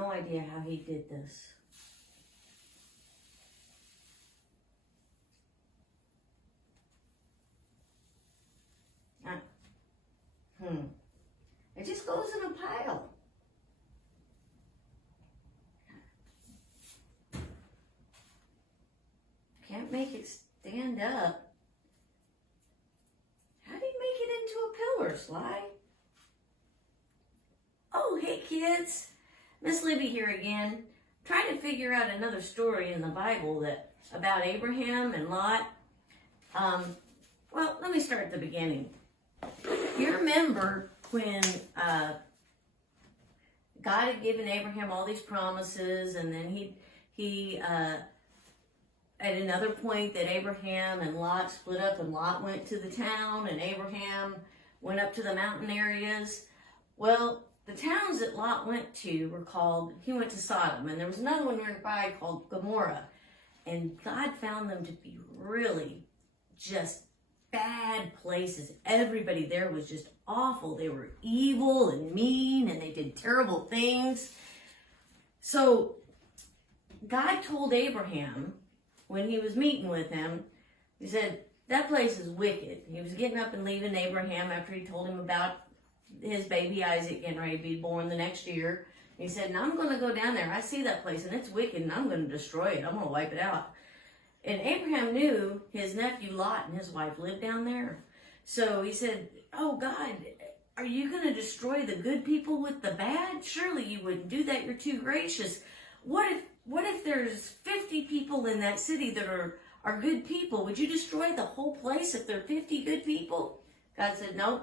no idea how he did this. It just goes in a pile. Can't make it stand up. How do you make it into a pillar, Sly? Oh, hey kids. Miss Libby here again. Trying to figure out another story in the Bible about Abraham and Lot. Well, let me start at the beginning. You remember when God had given Abraham all these promises, and then he at another point that Abraham and Lot split up, and Lot went to the town and Abraham went up to the mountain areas. Well, the towns that Lot went to were called, he went to Sodom, and there was another one nearby called Gomorrah. And God found them to be really just bad places. Everybody there was just awful. They were evil and mean, and they did terrible things. So God told Abraham, when he was meeting with him, he said, that place is wicked. He was getting up and leaving Abraham after he told him about his baby Isaac getting ready to be born the next year. He said, now I'm going to go down there. I see that place, and it's wicked, and I'm going to destroy it. I'm going to wipe it out. And Abraham knew his nephew Lot and his wife lived down there. So he said, oh God, are you going to destroy the good people with the bad? Surely you wouldn't do that. You're too gracious. What if there's 50 people in that city that are good people? Would you destroy the whole place if there are 50 good people? God said, no.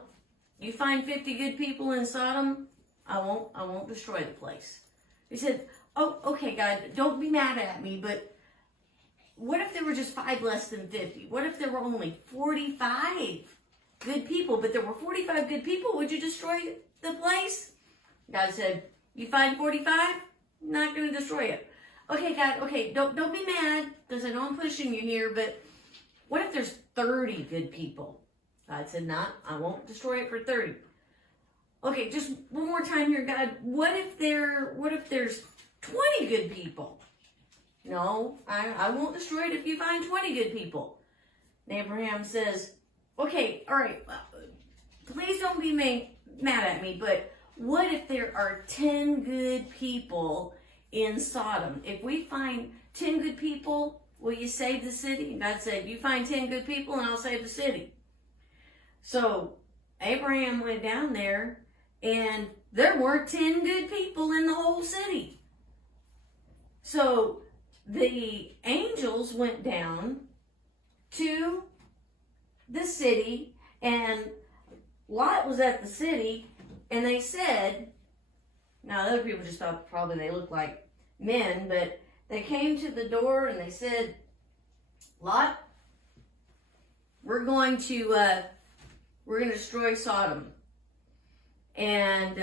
You find 50 good people in Sodom, I won't destroy the place. He said, oh, okay, God, don't be mad at me, but what if there were just 5 less than 50? What if there were only 45 good people, but there were 45 good people? Would you destroy the place? God said, you find 45? I'm not going to destroy it. Okay, God, okay, don't be mad, because I know I'm pushing you here, but what if there's 30 good people? God said, nah, I won't destroy it for 30. Okay, just one more time here, God. What if there's 20 good people? No, I won't destroy it if you find 20 good people. And Abraham says, okay, all right, please don't be mad at me, but what if there are 10 good people in Sodom? If we find 10 good people, will you save the city? And God said, you find 10 good people and I'll save the city. So Abraham went down there, and there were 10 good people in the whole city. So the angels went down to the city, and Lot was at the city, and they said, now other people just thought probably they looked like men, but they came to the door and they said, Lot, we're going to destroy Sodom. And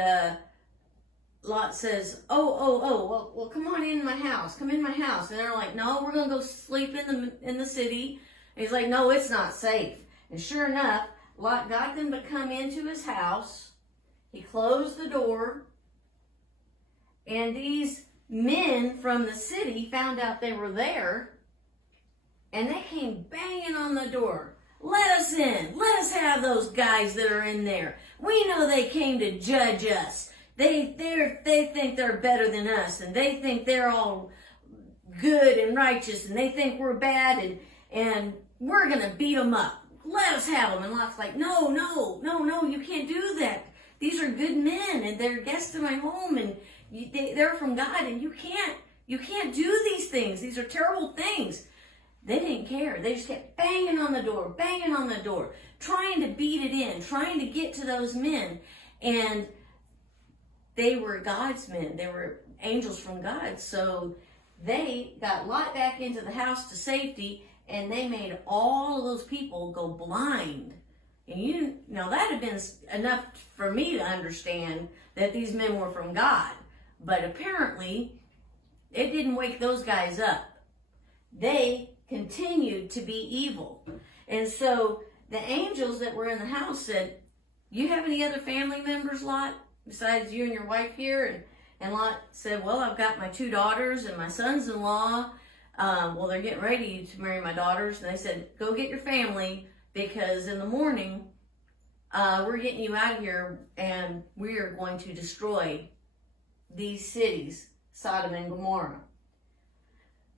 Lot says, well, come on in my house. Come in my house. And they're like, no, we're going to go sleep in the city. And he's like, no, it's not safe. And sure enough, Lot got them to come into his house. He closed the door. And these men from the city found out they were there. And they came banging on the door. Let us in. Let us have those guys that are in there. We know they came to judge us. They think they're better than us, and they think they're all good and righteous, and they think we're bad, and we're going to beat them up. Let us have them. And Lot's like, no, you can't do that. These are good men, and they're guests in my home, and they're from God, and you can't do these things. These are terrible things. They didn't care. They just kept banging on the door, trying to beat it in, trying to get to those men. And they were God's men. They were angels from God. So they got Lot back into the house to safety, and they made all of those people go blind. And that had been enough for me to understand that these men were from God. But apparently, it didn't wake those guys up. They continued to be evil. And so the angels that were in the house said, you have any other family members, Lot, besides you and your wife here? And Lot said, well, I've got my 2 daughters and my sons-in-law. Well, they're getting ready to marry my daughters. And they said, go get your family, because in the morning, we're getting you out of here, and we are going to destroy these cities, Sodom and Gomorrah.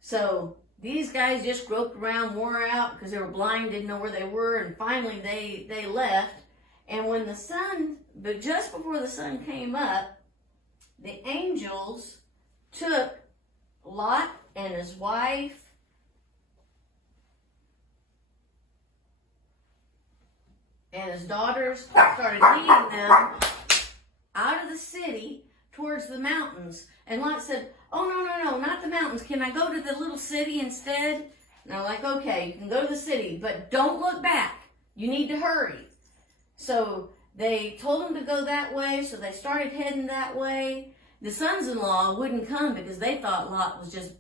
So these guys just groped around, wore out because they were blind, didn't know where they were, and finally they left. And when the sun, but just before the sun came up, the angels took Lot and his wife and his daughters, started leading them out of the city towards the mountains. And Lot said, oh, no, not the mountains. Can I go to the little city instead? And they're like, okay, you can go to the city, but don't look back. You need to hurry. So they told them to go that way, so they started heading that way. The sons-in-law wouldn't come because they thought Lot was just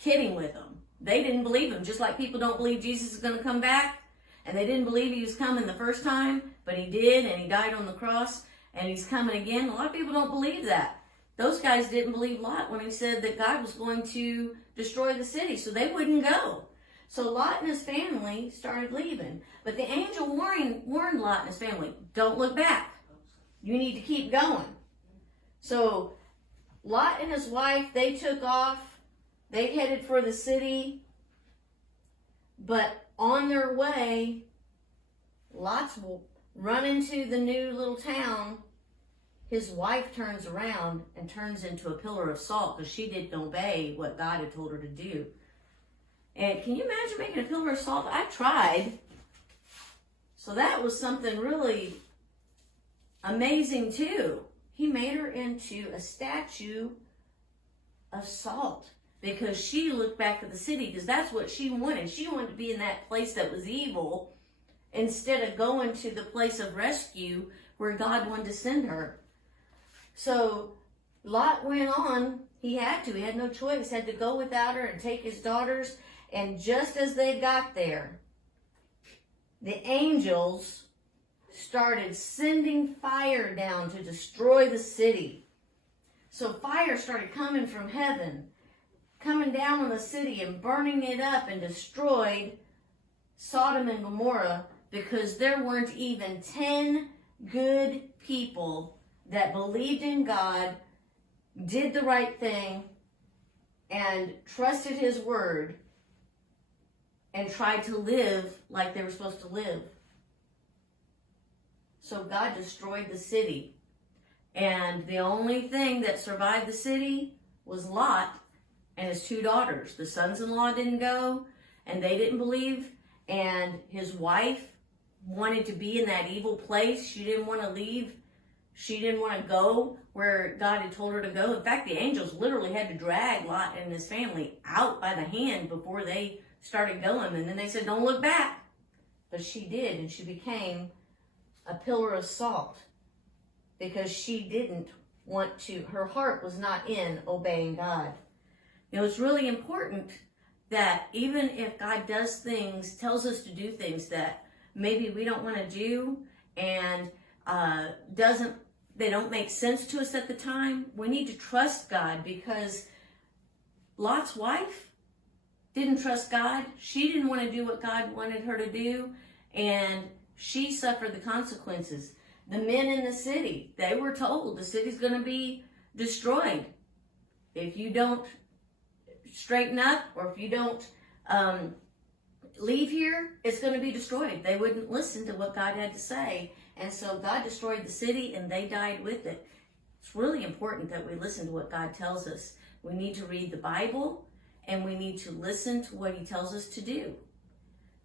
kidding with them. They didn't believe him, just like people don't believe Jesus is going to come back. And they didn't believe he was coming the first time, but he did, and he died on the cross, and he's coming again. A lot of people don't believe that. Those guys didn't believe Lot when he said that God was going to destroy the city, so they wouldn't go. So Lot and his family started leaving. But the angel warned Lot and his family, don't look back. You need to keep going. So Lot and his wife, they took off. They headed for the city. But on their way, Lot's run into the new little town. His wife turns around and turns into a pillar of salt because she didn't obey what God had told her to do. And can you imagine making a pillar of salt? I tried. So that was something really amazing too. He made her into a statue of salt because she looked back at the city, because that's what she wanted. She wanted to be in that place that was evil instead of going to the place of rescue where God wanted to send her. So Lot went on. He had to. He had no choice. Had to go without her and take his daughters. And just as they got there, the angels started sending fire down to destroy the city. So fire started coming from heaven, coming down on the city and burning it up, and destroyed Sodom and Gomorrah, because there weren't even 10 good people that believed in God, did the right thing, and trusted his word, and tried to live like they were supposed to live. So God destroyed the city. And the only thing that survived the city was Lot and his 2 daughters. The sons-in-law didn't go, and they didn't believe. And his wife wanted to be in that evil place. She didn't want to leave. She didn't want to go where God had told her to go. In fact, the angels literally had to drag Lot and his family out by the hand before they started going. And then they said, don't look back. But she did, and she became a pillar of salt because she didn't want to, her heart was not in obeying God. You know, it's really important that even if God does things, tells us to do things that maybe we don't want to do, and they don't make sense to us at the time, we need to trust God, because Lot's wife didn't trust God. She didn't want to do what God wanted her to do, and she suffered the consequences. The men in the city, they were told the city's going to be destroyed if you don't straighten up, or if you don't leave here, it's going to be destroyed. They wouldn't listen to what God had to say. And so God destroyed the city, and they died with it. It's really important that we listen to what God tells us. We need to read the Bible, and we need to listen to what he tells us to do.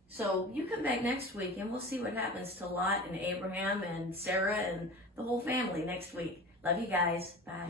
So you come back next week, and we'll see what happens to Lot and Abraham and Sarah and the whole family next week. Love you guys. Bye.